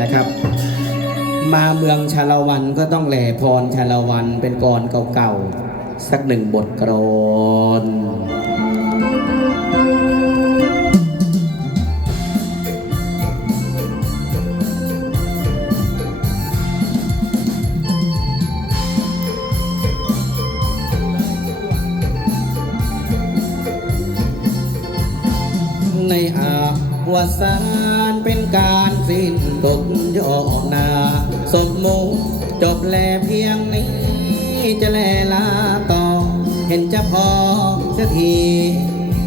นะครับ มาเมืองชาละวันก็ต้องแหล่พรชาละวันเป็นกรเก่าๆ สักหนึ่งบทกรอนาวสานเป็นการสิ้นตกยอนาสมมุจบแลเพียงนี้ จะแลลาต่อ เห็นจะพอสักที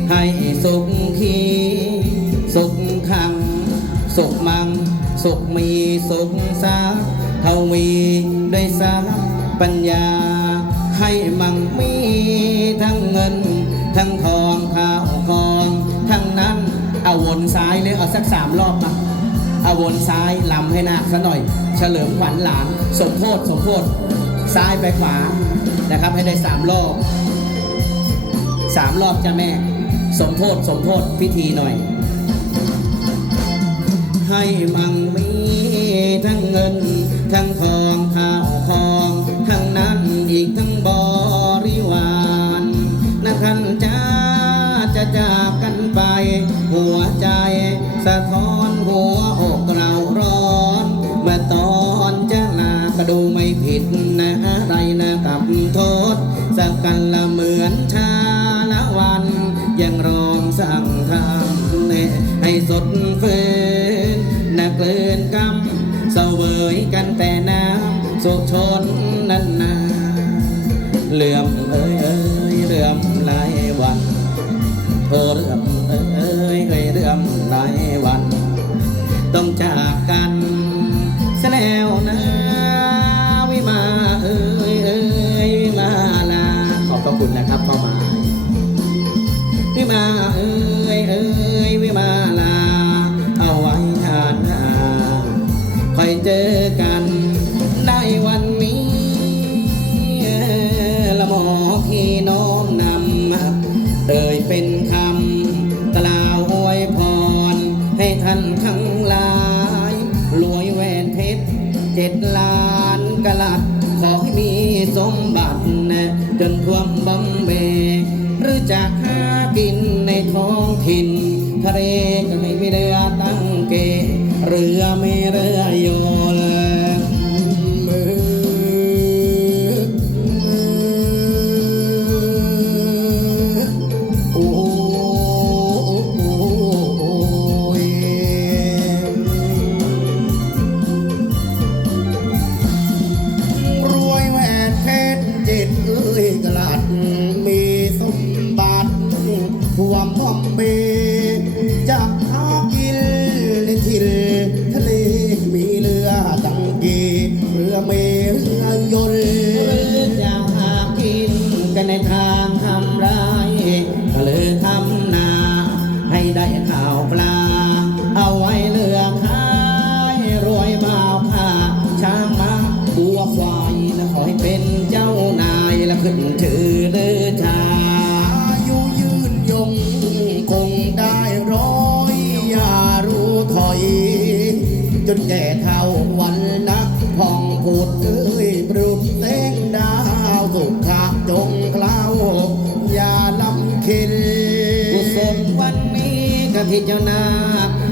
ให้สุขขีสุขขัง สุขมัง สุขมีสุขสาเทวีด้วยสาปัญญา ให้มั่งมีทั้งเงิน ทั้งทอง วนซ้ายเลยเอาสักสามรอบมาเอาวนซ้ายลำให้นาคซะหน่อย เฉลิมขวัญหลานสมโพธสมโพธซ้ายไปขวานะครับ ให้ได้สามรอบสามรอบจ้ะแม่ สมโพธสมโพธพิธีหน่อย ให้มั่งมีทั้งเงิน ทั้งทองข้าวของ ใจ สะท้อนหัวอกเราร้อนเมื่อตอนจะลาก็ดูไม่ผิดนะอะไรนะกับโทษ สักกันละเหมือนชาละวัน ยังรองสั่งทำเนให้สดฟื้นนักลื่อนกำเสวยกันแต่น้ำสุขชนนันนาเหลื่อมเอ้ยเอ้ยเหลื่อมหลายวันโอ้เหลื่อมเอ้ย ต้องจากกันเสียแล้วนะวิมาเอ้ยเอ้ยวิมาลาขอบพระคุณนะครับพ่อมาวิมาเอ้ยเอ้ยวิมาลา เอาไว้ทานหาคอยเจอกันได้วันนี้ละหมอที่น้อมนำเอ่ยเป็น มบัตินะจนท่วมบำเบหรือจะหากินในท้องถิ่น ทะเลก็ไม่มีเรือตั้งเก เรือไม่เรือโย ความพอมเบจากหากินในทิลทะเลมีเรือตังกีเรือเมเรือยนต์จะหากินกันในทางทำไรทะเลทำนา ให้ได้ข่าวปลา เอาไว้เลย ที่เจ้านา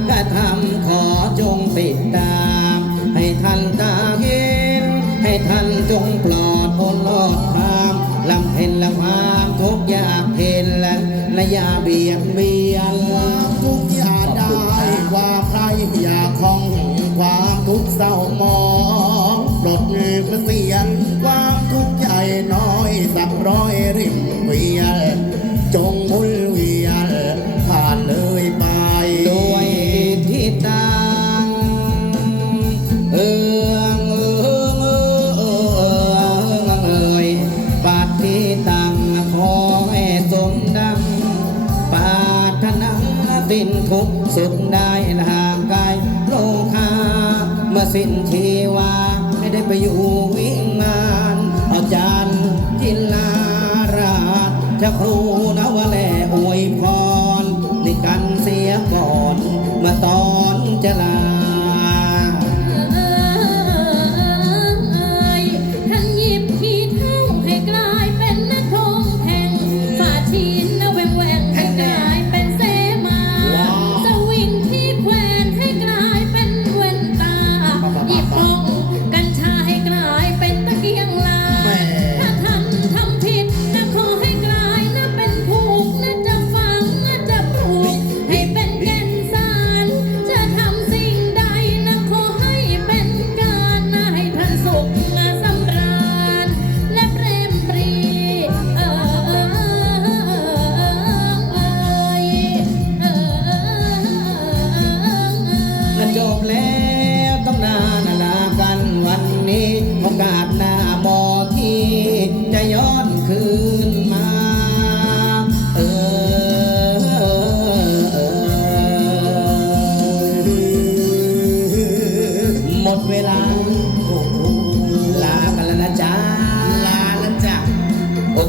คระทำขอจงติดตาม ให้ท่านตาเห็นให้ท่านจงปลอดพ้นโลดทามลำเห็นละความทุกอยากเห็นและและยาเบียดเบียนทุกข์อย่าได้ควาใครอยาคล้องความทุกข์เศร้ามอง ต่างเอืองเอืองเอืองเอืองเอ่ยปาฏิตังขอให้สมดังปรารถนาสิ้นทุกสุขได้ห่างไกายโลคาเมื่อสิ้นชีวาไม่ได้ไปอยู่วิมานอาจารย์จิลาราชจะครูนวแลอวยพร จะลา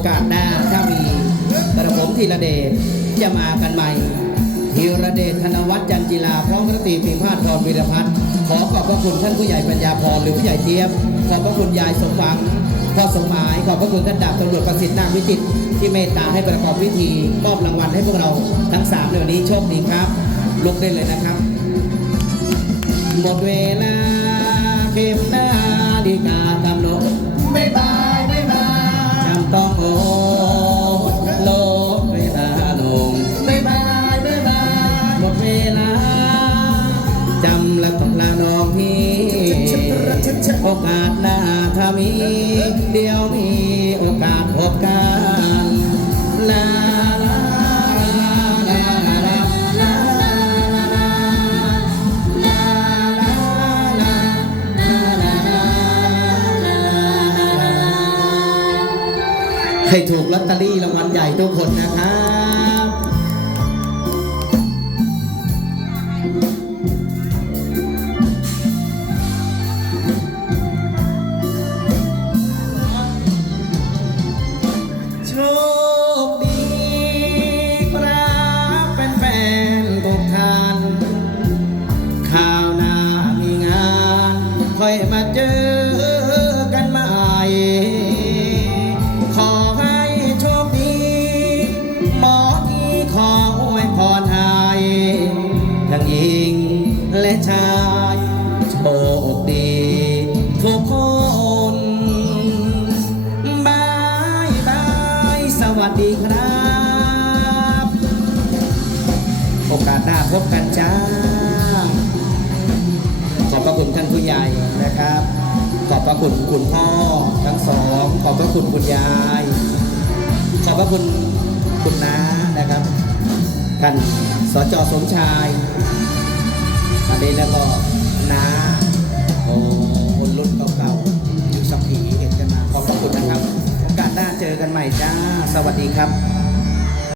อกาสหน้าถ้ามีกระผมธีระเดชจะมากันใหม่ธีระเดชธนวัฒน์จันจิลาพร้อมรตีพิพาทพรวิรพัฒน์ขอขอบพระคุณท่านผู้ใหญ่ปัญญาพรหรือผู้ใหญ่เจี๊ยบขอบพระคุณยายสมหวังพ่อสมหมายขอบพระคุณท่านดาบตำรวจประสิทธิ์นาควิจิตที่เมตตาให้ประกอบพิธีมอบรางวัลให้พวกเราทั้งสามในวันนี้โชคดีครับลุกได้เลยนะครับ หมดเวลาเข็มนาฬิกากำหนด มี เดี๋ยวมีโอกาสพบกันลาลาลาลาลาลาลาลาลาลาให้ถูกลอตเตอรี่รางวัลใหญ่ทุกคนนะครั โอกาสหน้าพบกันจ้า ขอบพระคุณท่านผู้ใหญ่นะครับ ขอบพระคุณคุณพ่อทั้งสอง ขอบพระคุณคุณยาย ขอบพระคุณคุณน้านะครับท่านสจสมชายอันนี้แล้วก็น้า กันใหม่จ้า สวัสดีครับ